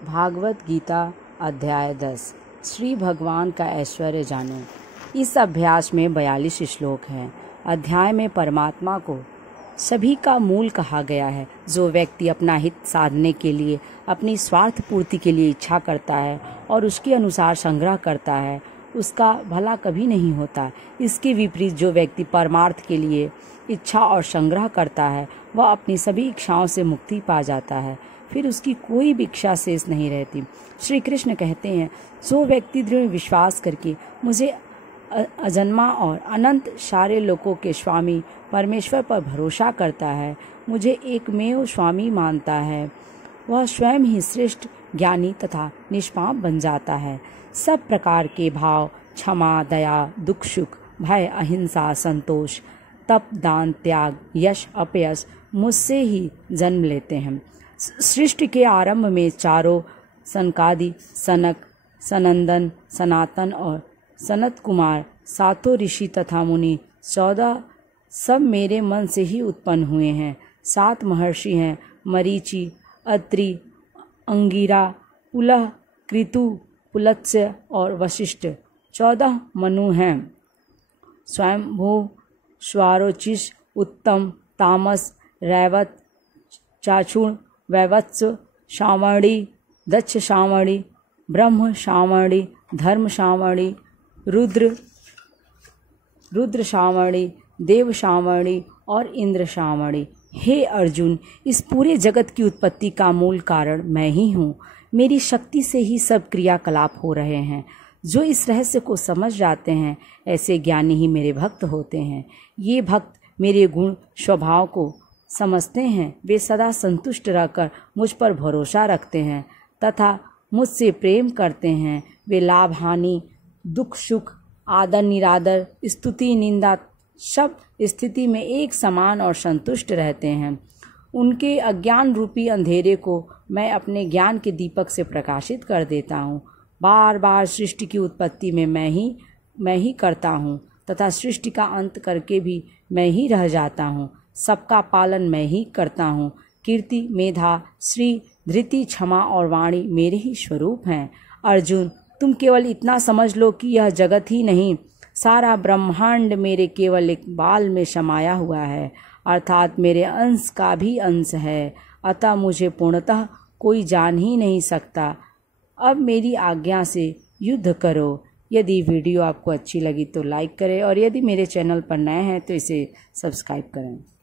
भागवत गीता अध्याय 10 श्री भगवान का ऐश्वर्य जानो। इस अभ्यास में 42 श्लोक हैं। अध्याय में परमात्मा को सभी का मूल कहा गया है। जो व्यक्ति अपना हित साधने के लिए, अपनी स्वार्थ पूर्ति के लिए इच्छा करता है और उसके अनुसार संग्रह करता है, उसका भला कभी नहीं होता। इसके विपरीत जो व्यक्ति परमार्थ के लिए इच्छा और संग्रह करता है, वह अपनी सभी इच्छाओं से मुक्ति पा जाता है, फिर उसकी कोई भी इच्छा शेष नहीं रहती। श्री कृष्ण कहते हैं, जो व्यक्ति दृढ़ विश्वास करके मुझे अजन्मा और अनंत सारे लोकों के स्वामी परमेश्वर पर भरोसा करता है, मुझे एकमेव स्वामी मानता है, वह स्वयं ही श्रेष्ठ ज्ञानी तथा निष्पाप बन जाता है। सब प्रकार के भाव, क्षमा, दया, दुख, सुख, भय, अहिंसा, संतोष, तप, दान, त्याग, यश, अपयश मुझसे ही जन्म लेते हैं। सृष्टि के आरंभ में चारों सनकादि, सनक, सनंदन, सनातन और सनत कुमार, सातों ऋषि तथा मुनि, 14 सब मेरे मन से ही उत्पन्न हुए हैं। 7 महर्षि हैं, मरीचि, अत्रि, अंगिरा, पुलह, कृतु, पुलत्स्य और वशिष्ठ। 14 मनु हैं, स्वयंभू, स्वारोचिष, उत्तम, तामस, रैवत, चाक्षुण, वैवत्स, शामणी, दक्ष शामणी, ब्रह्म शामणी, धर्म शामणी, रुद्र शामणी, देव शामणी और इंद्र शामणी। हे अर्जुन, इस पूरे जगत की उत्पत्ति का मूल कारण मैं ही हूँ। मेरी शक्ति से ही सब क्रियाकलाप हो रहे हैं। जो इस रहस्य को समझ जाते हैं, ऐसे ज्ञानी ही मेरे भक्त होते हैं। ये भक्त मेरे गुण स्वभाव को समझते हैं। वे सदा संतुष्ट रहकर मुझ पर भरोसा रखते हैं तथा मुझसे प्रेम करते हैं। वे लाभ हानि, दुख सुख, आदर निरादर, स्तुति निंदा सब स्थिति में एक समान और संतुष्ट रहते हैं। उनके अज्ञान रूपी अंधेरे को मैं अपने ज्ञान के दीपक से प्रकाशित कर देता हूँ। बार बार सृष्टि की उत्पत्ति में मैं ही करता हूँ तथा सृष्टि का अंत करके भी मैं ही रह जाता हूँ। सबका पालन मैं ही करता हूँ। कीर्ति, मेधा, श्री, धृति, क्षमा और वाणी मेरे ही स्वरूप हैं। अर्जुन, तुम केवल इतना समझ लो कि यह जगत ही नहीं, सारा ब्रह्मांड मेरे केवल एक बाल में समाया हुआ है, अर्थात मेरे अंश का भी अंश है। अतः मुझे पूर्णतः कोई जान ही नहीं सकता। अब मेरी आज्ञा से युद्ध करो। यदि वीडियो आपको अच्छी लगी तो लाइक करें और यदि मेरे चैनल पर नए हैं तो इसे सब्सक्राइब करें।